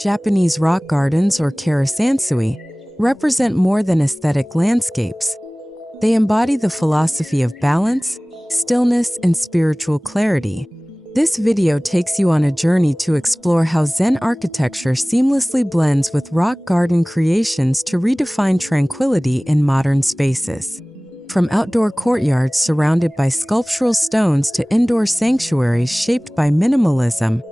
Japanese rock gardens, or karesansui, represent more than aesthetic landscapes. They embody the philosophy of balance, stillness, and spiritual clarity. This video takes you on a journey to explore how Zen architecture seamlessly blends with rock garden creations to redefine tranquility in modern spaces. From outdoor courtyards surrounded by sculptural stones to indoor sanctuaries shaped by minimalism,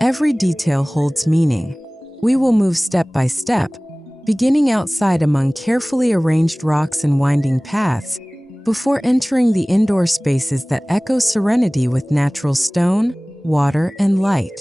every detail holds meaning. We will move step by step, beginning outside among carefully arranged rocks and winding paths, before entering the indoor spaces that echo serenity with natural stone, water, and light.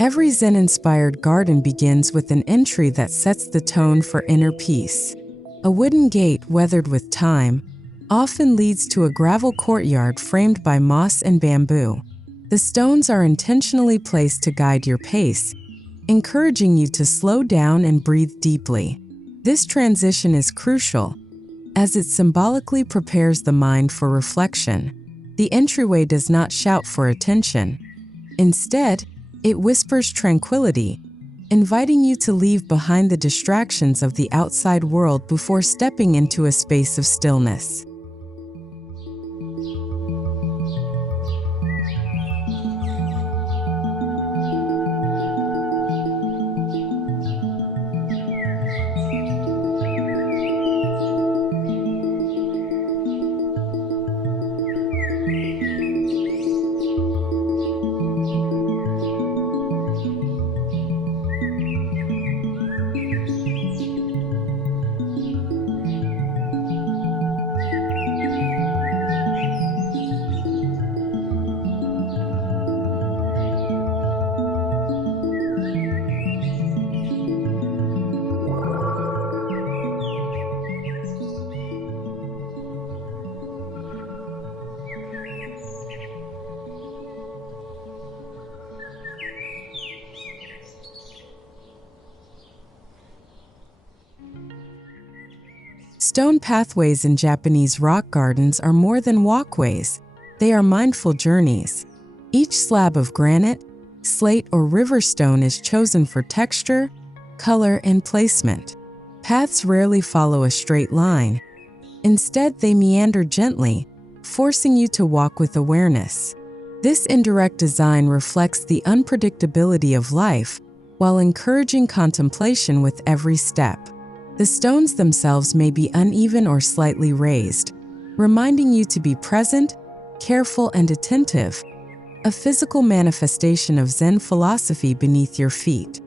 Every Zen-inspired garden begins with an entry that sets the tone for inner peace. A wooden gate weathered with time often leads to a gravel courtyard framed by moss and bamboo. The stones are intentionally placed to guide your pace, encouraging you to slow down and breathe deeply. This transition is crucial, as it symbolically prepares the mind for reflection. The entryway does not shout for attention. Instead, it whispers tranquility, inviting you to leave behind the distractions of the outside world before stepping into a space of stillness. Stone pathways in Japanese rock gardens are more than walkways. They are mindful journeys. Each slab of granite, slate, or river stone is chosen for texture, color, and placement. Paths rarely follow a straight line. Instead, they meander gently, forcing you to walk with awareness. This indirect design reflects the unpredictability of life while encouraging contemplation with every step. The stones themselves may be uneven or slightly raised, reminding you to be present, careful, and attentive, a physical manifestation of Zen philosophy beneath your feet.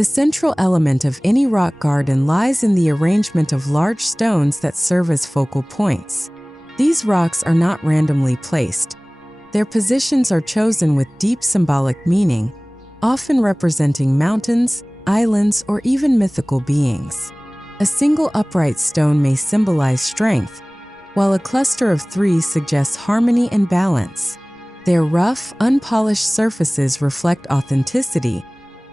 The central element of any rock garden lies in the arrangement of large stones that serve as focal points. These rocks are not randomly placed. Their positions are chosen with deep symbolic meaning, often representing mountains, islands, or even mythical beings. A single upright stone may symbolize strength, while a cluster of three suggests harmony and balance. Their rough, unpolished surfaces reflect authenticity,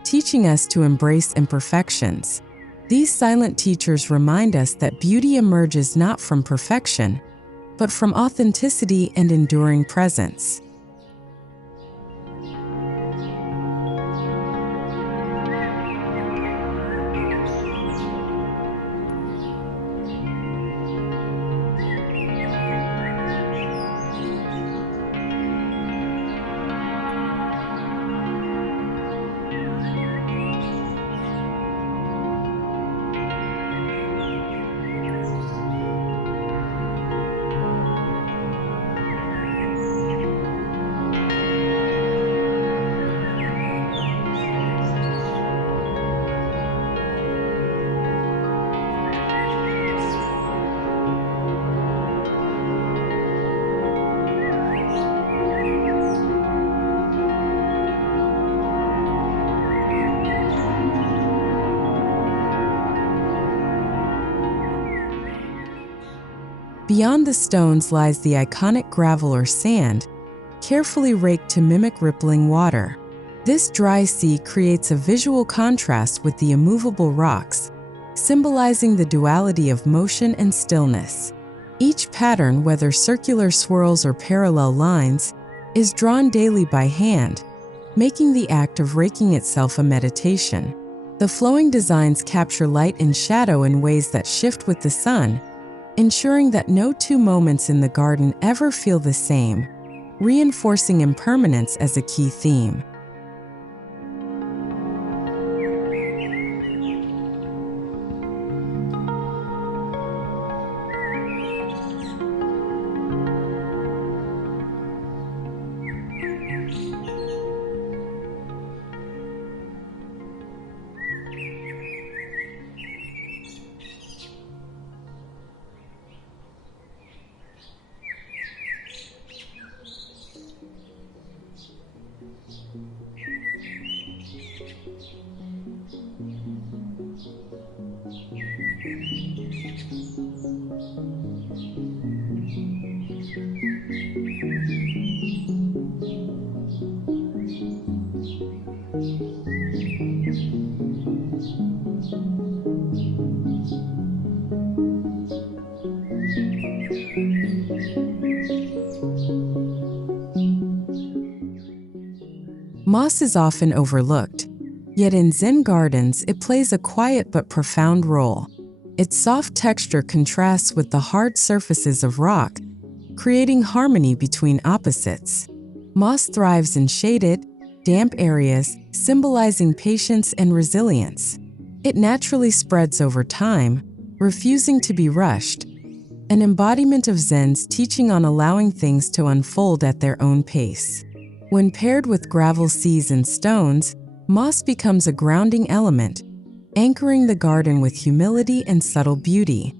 teaching us to embrace imperfections. These silent teachers remind us that beauty emerges not from perfection, but from authenticity and enduring presence. Beyond the stones lies the iconic gravel or sand, carefully raked to mimic rippling water. This dry sea creates a visual contrast with the immovable rocks, symbolizing the duality of motion and stillness. Each pattern, whether circular swirls or parallel lines, is drawn daily by hand, making the act of raking itself a meditation. The flowing designs capture light and shadow in ways that shift with the sun, ensuring that no two moments in the garden ever feel the same, reinforcing impermanence as a key theme. Moss is often overlooked, yet in Zen gardens it plays a quiet but profound role. Its soft texture contrasts with the hard surfaces of rock, creating harmony between opposites. Moss thrives in shaded, damp areas, symbolizing patience and resilience. It naturally spreads over time, refusing to be rushed, an embodiment of Zen's teaching on allowing things to unfold at their own pace. When paired with gravel seas and stones, moss becomes a grounding element, anchoring the garden with humility and subtle beauty.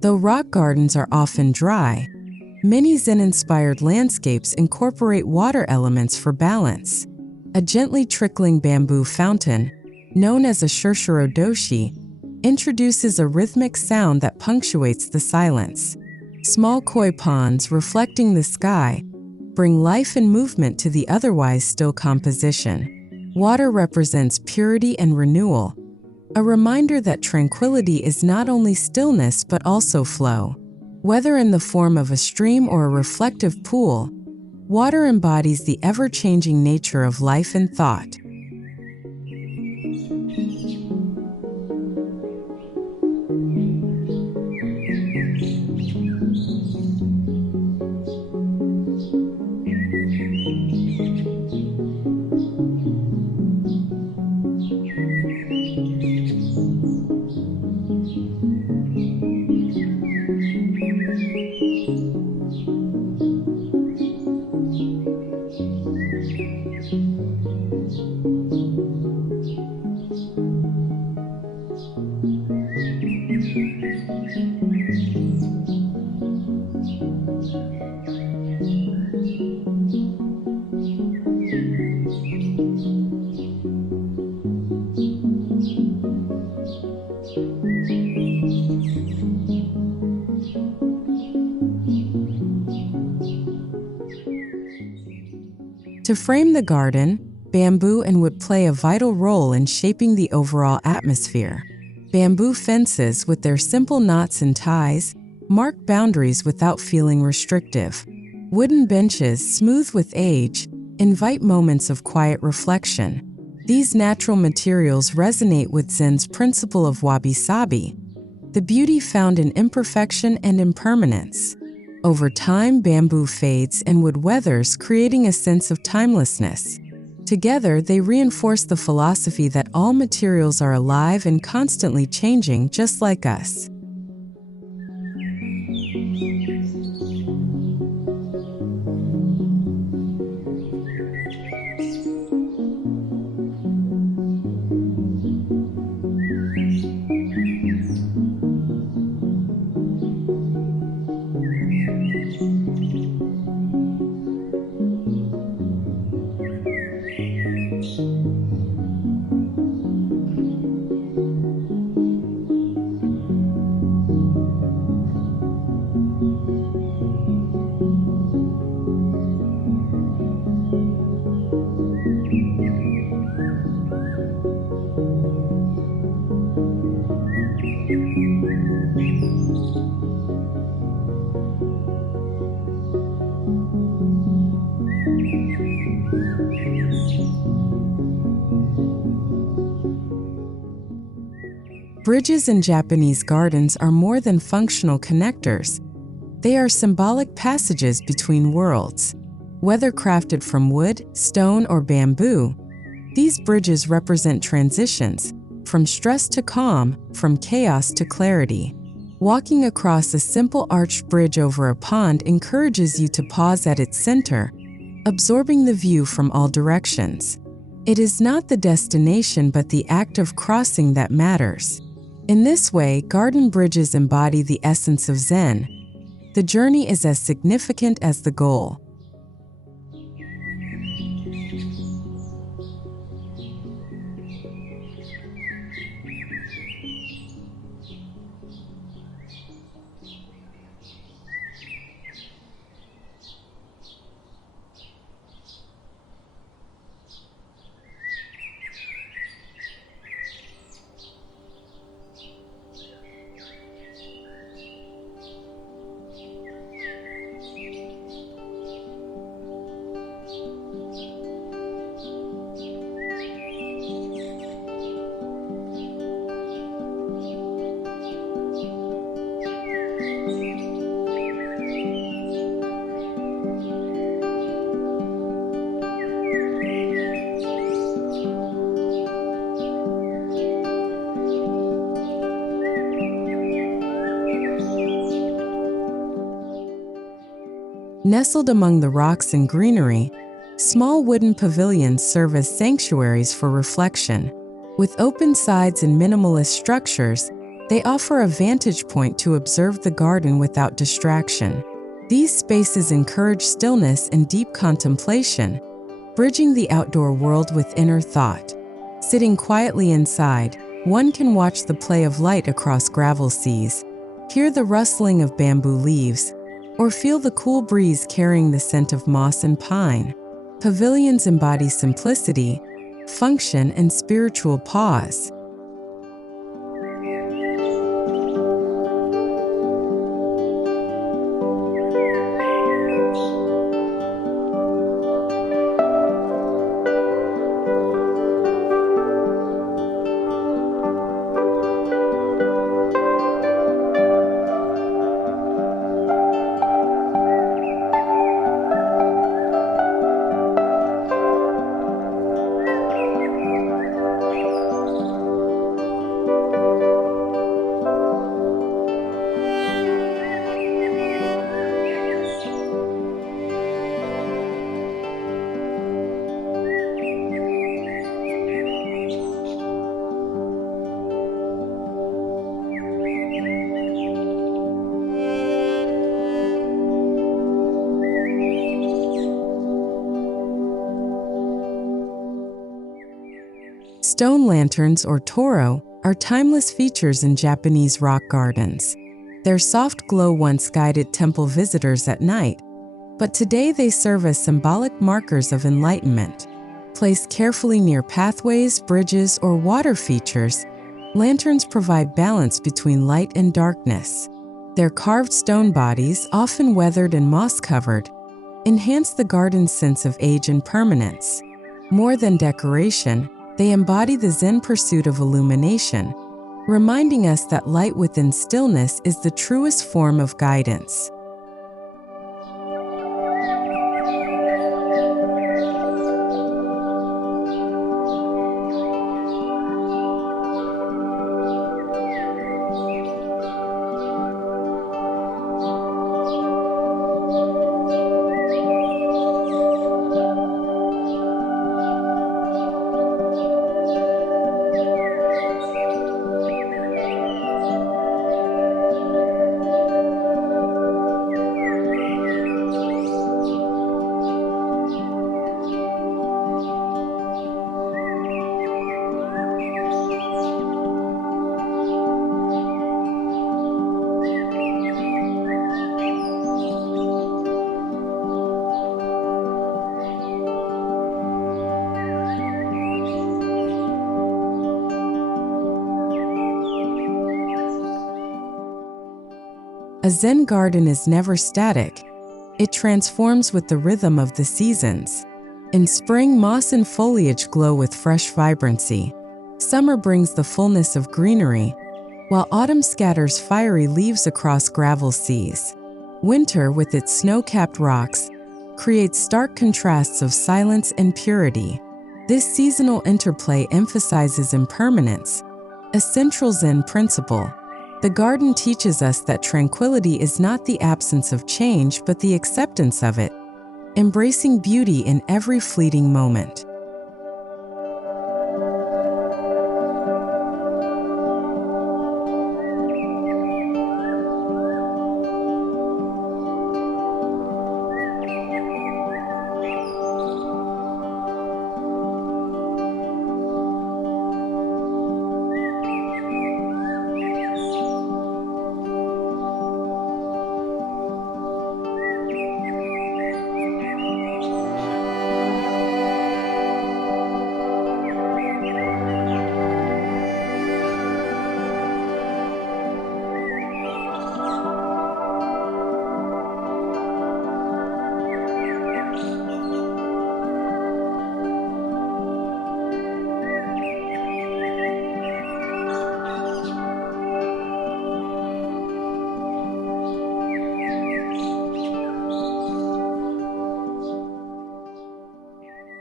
Though rock gardens are often dry, many Zen-inspired landscapes incorporate water elements for balance. A gently trickling bamboo fountain, known as a shurshuro doshi, introduces a rhythmic sound that punctuates the silence. Small koi ponds reflecting the sky bring life and movement to the otherwise still composition. Water represents purity and renewal, a reminder that tranquility is not only stillness but also flow. Whether in the form of a stream or a reflective pool, water embodies the ever-changing nature of life and thought. To frame the garden, bamboo and wood play a vital role in shaping the overall atmosphere. Bamboo fences, with their simple knots and ties, mark boundaries without feeling restrictive. Wooden benches, smooth with age, invite moments of quiet reflection. These natural materials resonate with Zen's principle of wabi-sabi, the beauty found in imperfection and impermanence. Over time, bamboo fades and wood weathers, creating a sense of timelessness. Together, they reinforce the philosophy that all materials are alive and constantly changing, just like us. Bridges in Japanese gardens are more than functional connectors. They are symbolic passages between worlds. Whether crafted from wood, stone, or bamboo, these bridges represent transitions, from stress to calm, from chaos to clarity. Walking across a simple arched bridge over a pond encourages you to pause at its center, absorbing the view from all directions. It is not the destination but the act of crossing that matters. In this way, garden bridges embody the essence of Zen. The journey is as significant as the goal. Nestled among the rocks and greenery, small wooden pavilions serve as sanctuaries for reflection. With open sides and minimalist structures, they offer a vantage point to observe the garden without distraction. These spaces encourage stillness and deep contemplation, bridging the outdoor world with inner thought. Sitting quietly inside, one can watch the play of light across gravel seas, hear the rustling of bamboo leaves, or feel the cool breeze carrying the scent of moss and pine. Pavilions embody simplicity, function, and spiritual pause. Stone lanterns, or toro, are timeless features in Japanese rock gardens. Their soft glow once guided temple visitors at night, but today they serve as symbolic markers of enlightenment. Placed carefully near pathways, bridges, or water features, lanterns provide balance between light and darkness. Their carved stone bodies, often weathered and moss-covered, enhance the garden's sense of age and permanence. More than decoration, they embody the Zen pursuit of illumination, reminding us that light within stillness is the truest form of guidance. A Zen garden is never static. It transforms with the rhythm of the seasons. In spring, moss and foliage glow with fresh vibrancy. Summer brings the fullness of greenery, while autumn scatters fiery leaves across gravel seas. Winter, with its snow-capped rocks, creates stark contrasts of silence and purity. This seasonal interplay emphasizes impermanence, a central Zen principle. The garden teaches us that tranquility is not the absence of change, but the acceptance of it, embracing beauty in every fleeting moment.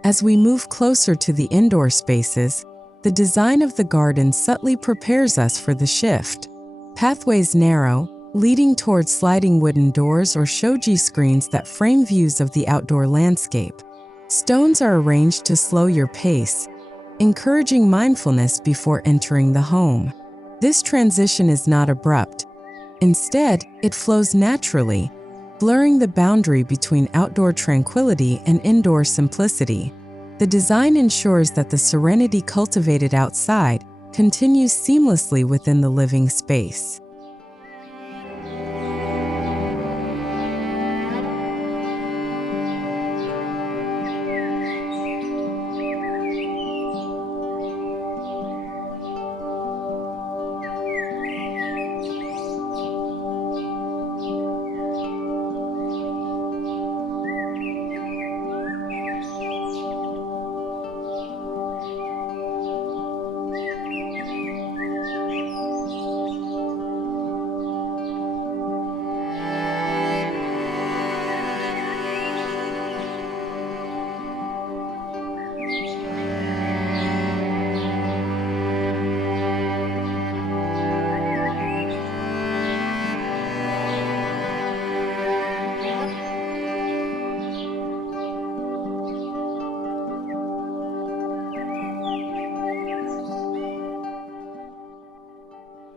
As we move closer to the indoor spaces, the design of the garden subtly prepares us for the shift. Pathways narrow, leading towards sliding wooden doors or shoji screens that frame views of the outdoor landscape. Stones are arranged to slow your pace, encouraging mindfulness before entering the home. This transition is not abrupt. Instead, it flows naturally, blurring the boundary between outdoor tranquility and indoor simplicity. The design ensures that the serenity cultivated outside continues seamlessly within the living space.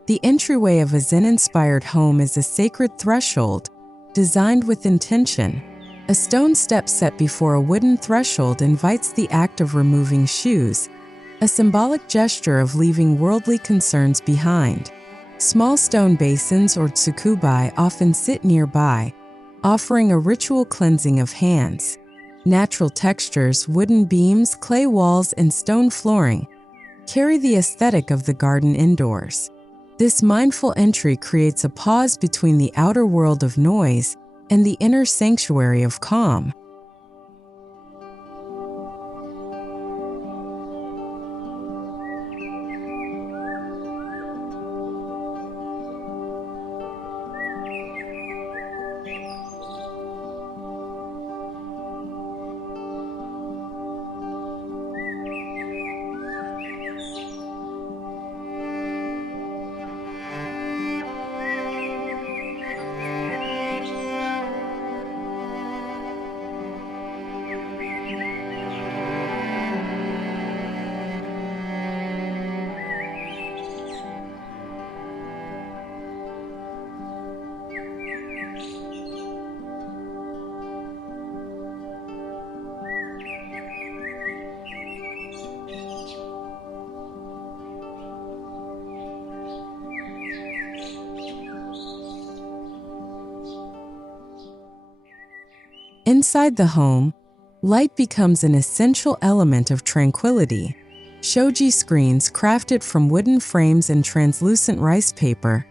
The entryway of a Zen-inspired home is a sacred threshold, designed with intention. A stone step set before a wooden threshold invites the act of removing shoes, a symbolic gesture of leaving worldly concerns behind. Small stone basins or tsukubai often sit nearby, offering a ritual cleansing of hands. Natural textures, wooden beams, clay walls, and stone flooring carry the aesthetic of the garden indoors. This mindful entry creates a pause between the outer world of noise and the inner sanctuary of calm. Inside the home, light becomes an essential element of tranquility. Shoji screens crafted from wooden frames and translucent rice paper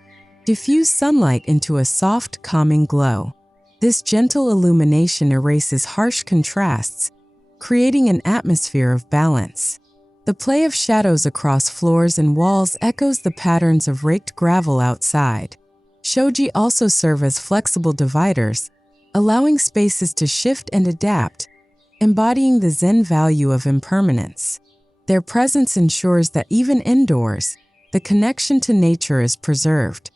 diffuse sunlight into a soft, calming glow. This gentle illumination erases harsh contrasts, creating an atmosphere of balance. The play of shadows across floors and walls echoes the patterns of raked gravel outside. Shoji also serve as flexible dividers, allowing spaces to shift and adapt, embodying the Zen value of impermanence. Their presence ensures that even indoors, the connection to nature is preserved.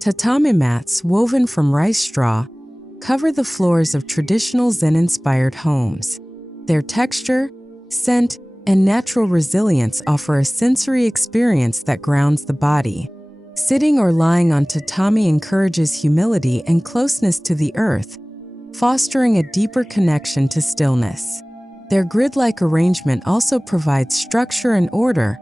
Tatami mats woven from rice straw cover the floors of traditional Zen-inspired homes. Their texture, scent, and natural resilience offer a sensory experience that grounds the body. Sitting or lying on tatami encourages humility and closeness to the earth, fostering a deeper connection to stillness. Their grid-like arrangement also provides structure and order,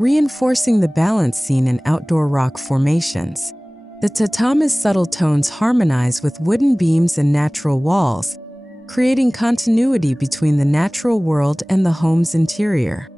reinforcing the balance seen in outdoor rock formations. The tatami's subtle tones harmonize with wooden beams and natural walls, creating continuity between the natural world and the home's interior.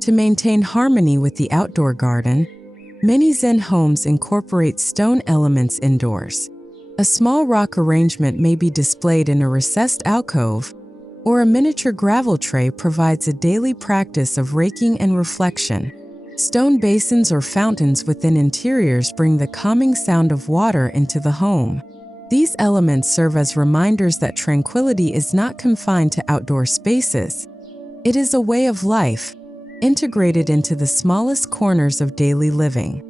To maintain harmony with the outdoor garden, many Zen homes incorporate stone elements indoors. A small rock arrangement may be displayed in a recessed alcove, or a miniature gravel tray provides a daily practice of raking and reflection. Stone basins or fountains within interiors bring the calming sound of water into the home. These elements serve as reminders that tranquility is not confined to outdoor spaces. It is a way of life, integrated into the smallest corners of daily living.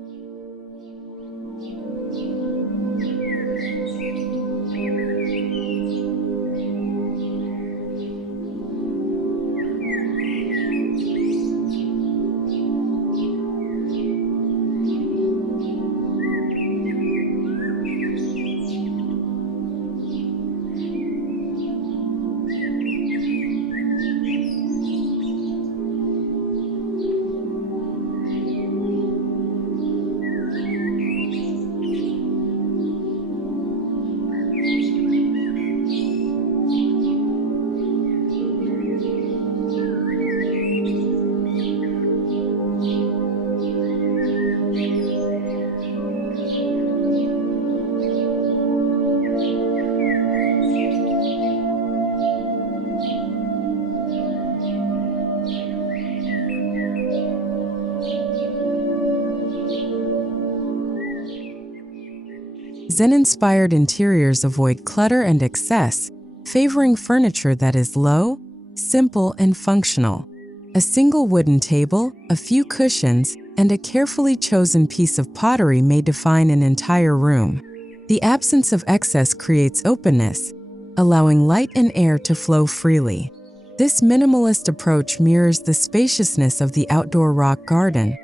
Zen-inspired interiors avoid clutter and excess, favoring furniture that is low, simple, and functional. A single wooden table, a few cushions, and a carefully chosen piece of pottery may define an entire room. The absence of excess creates openness, allowing light and air to flow freely. This minimalist approach mirrors the spaciousness of the outdoor rock garden,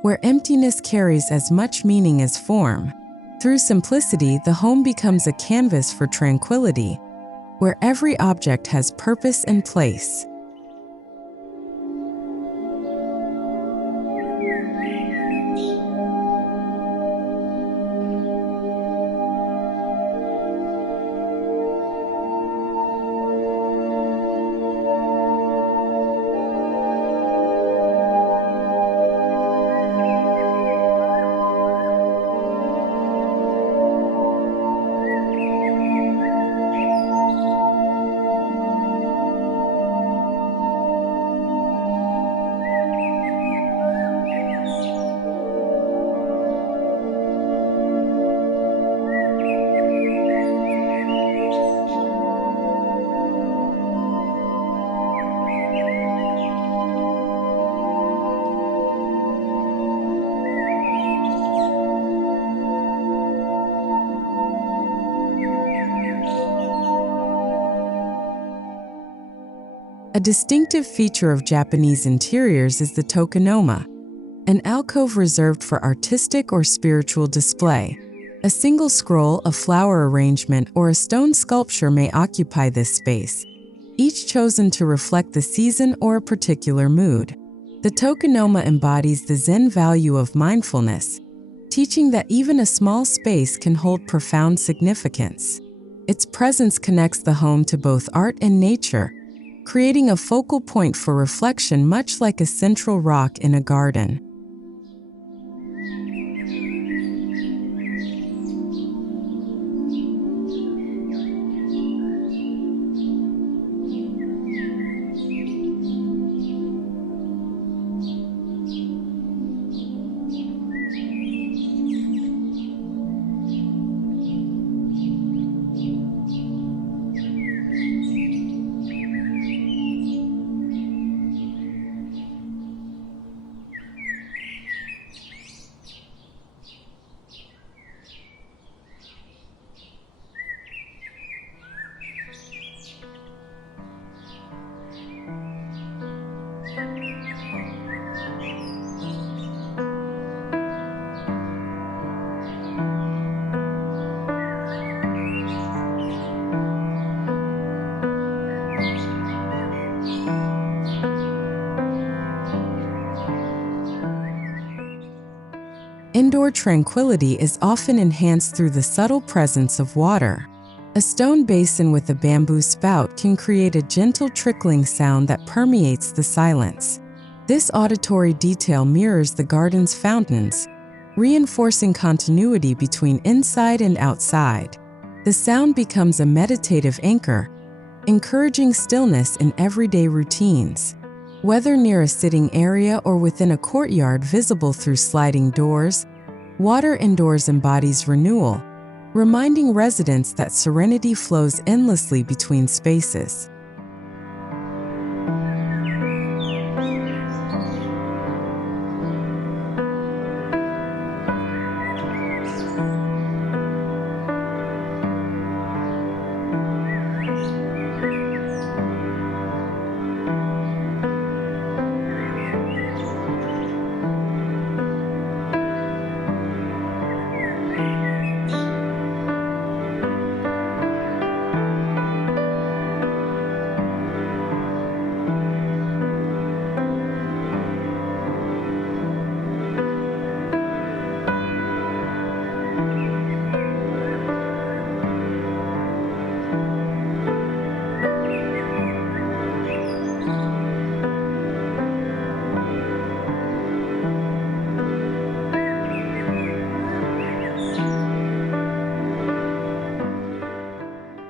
where emptiness carries as much meaning as form. Through simplicity, the home becomes a canvas for tranquility, where every object has purpose and place. A distinctive feature of Japanese interiors is the Tokonoma, an alcove reserved for artistic or spiritual display. A single scroll, a flower arrangement, or a stone sculpture may occupy this space, each chosen to reflect the season or a particular mood. The Tokonoma embodies the Zen value of mindfulness, teaching that even a small space can hold profound significance. Its presence connects the home to both art and nature, creating a focal point for reflection much like a central rock in a garden. Indoor tranquility is often enhanced through the subtle presence of water. A stone basin with a bamboo spout can create a gentle trickling sound that permeates the silence. This auditory detail mirrors the garden's fountains, reinforcing continuity between inside and outside. The sound becomes a meditative anchor, encouraging stillness in everyday routines. Whether near a sitting area or within a courtyard visible through sliding doors, water indoors embodies renewal, reminding residents that serenity flows endlessly between spaces.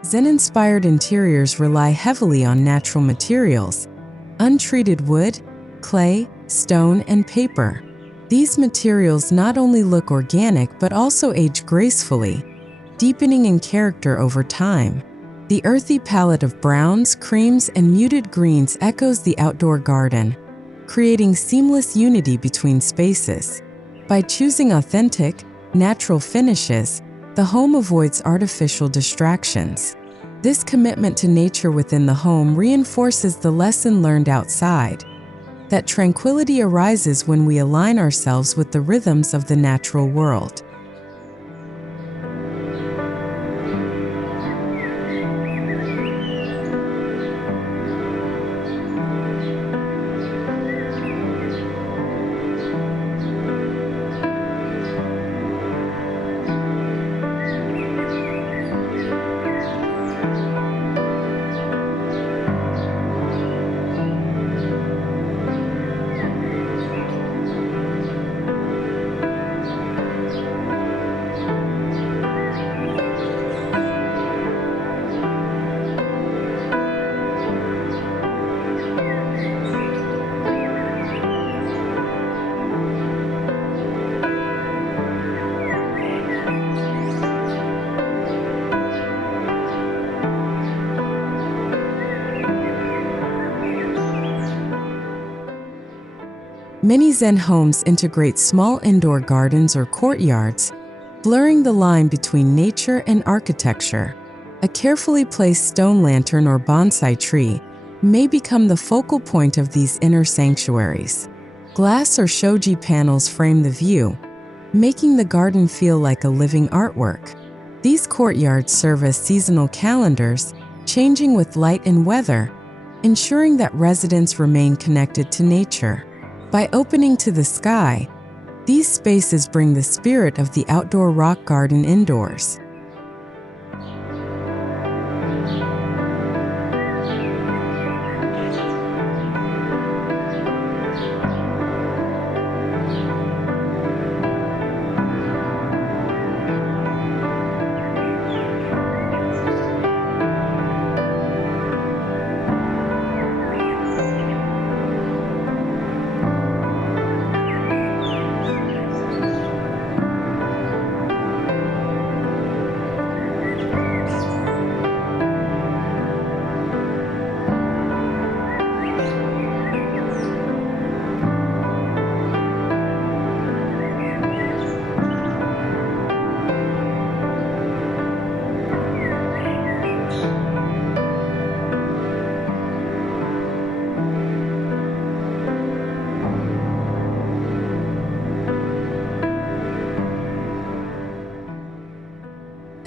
Zen-inspired interiors rely heavily on natural materials, untreated wood, clay, stone, and paper. These materials not only look organic but also age gracefully, deepening in character over time. The earthy palette of browns, creams, and muted greens echoes the outdoor garden, creating seamless unity between spaces. By choosing authentic, natural finishes, the home avoids artificial distractions. This commitment to nature within the home reinforces the lesson learned outside, that tranquility arises when we align ourselves with the rhythms of the natural world. Many Zen homes integrate small indoor gardens or courtyards, blurring the line between nature and architecture. A carefully placed stone lantern or bonsai tree may become the focal point of these inner sanctuaries. Glass or shoji panels frame the view, making the garden feel like a living artwork. These courtyards serve as seasonal calendars, changing with light and weather, ensuring that residents remain connected to nature. By opening to the sky, these spaces bring the spirit of the outdoor rock garden indoors.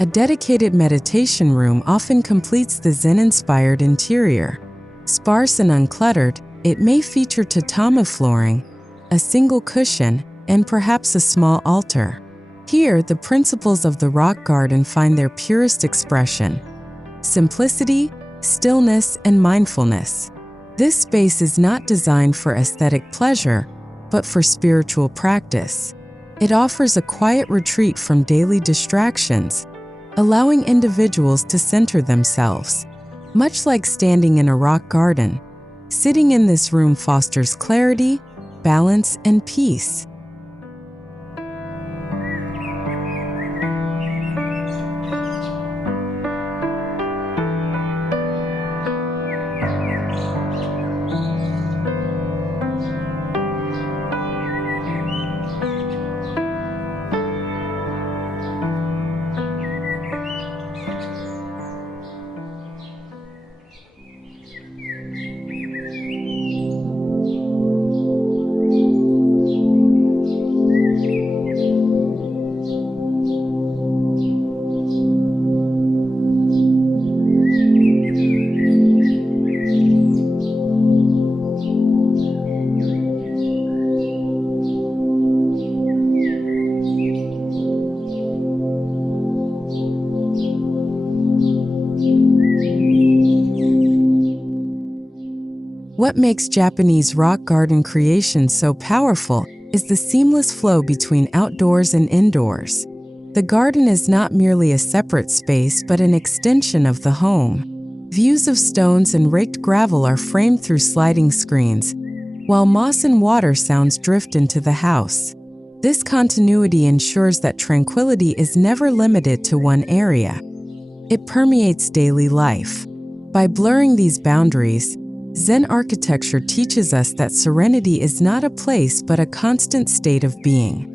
A dedicated meditation room often completes the Zen-inspired interior. Sparse and uncluttered, it may feature tatami flooring, a single cushion, and perhaps a small altar. Here, the principles of the rock garden find their purest expression: simplicity, stillness, and mindfulness. This space is not designed for aesthetic pleasure, but for spiritual practice. It offers a quiet retreat from daily distractions, allowing individuals to center themselves. Much like standing in a rock garden, sitting in this room fosters clarity, balance, and peace. What makes Japanese rock garden creations so powerful is the seamless flow between outdoors and indoors. The garden is not merely a separate space but an extension of the home. Views of stones and raked gravel are framed through sliding screens, while moss and water sounds drift into the house. This continuity ensures that tranquility is never limited to one area. It permeates daily life. By blurring these boundaries, Zen architecture teaches us that serenity is not a place but a constant state of being.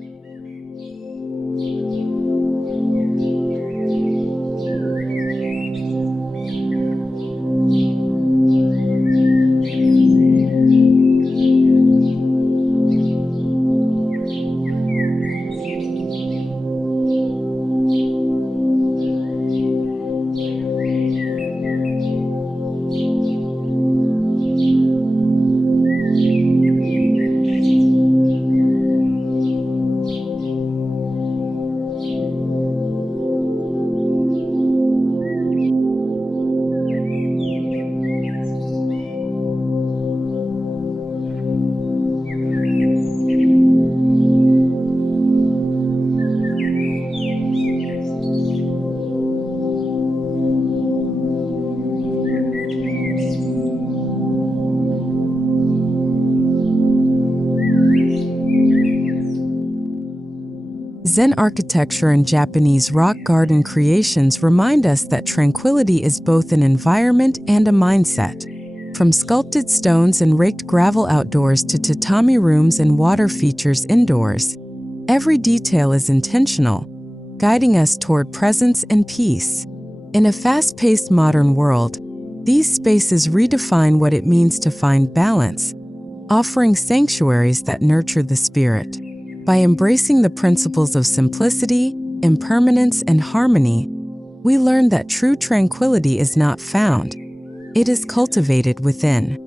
Zen architecture and Japanese rock garden creations remind us that tranquility is both an environment and a mindset. From sculpted stones and raked gravel outdoors to tatami rooms and water features indoors, every detail is intentional, guiding us toward presence and peace. In a fast-paced modern world, these spaces redefine what it means to find balance, offering sanctuaries that nurture the spirit. By embracing the principles of simplicity, impermanence, and harmony, we learn that true tranquility is not found, it is cultivated within.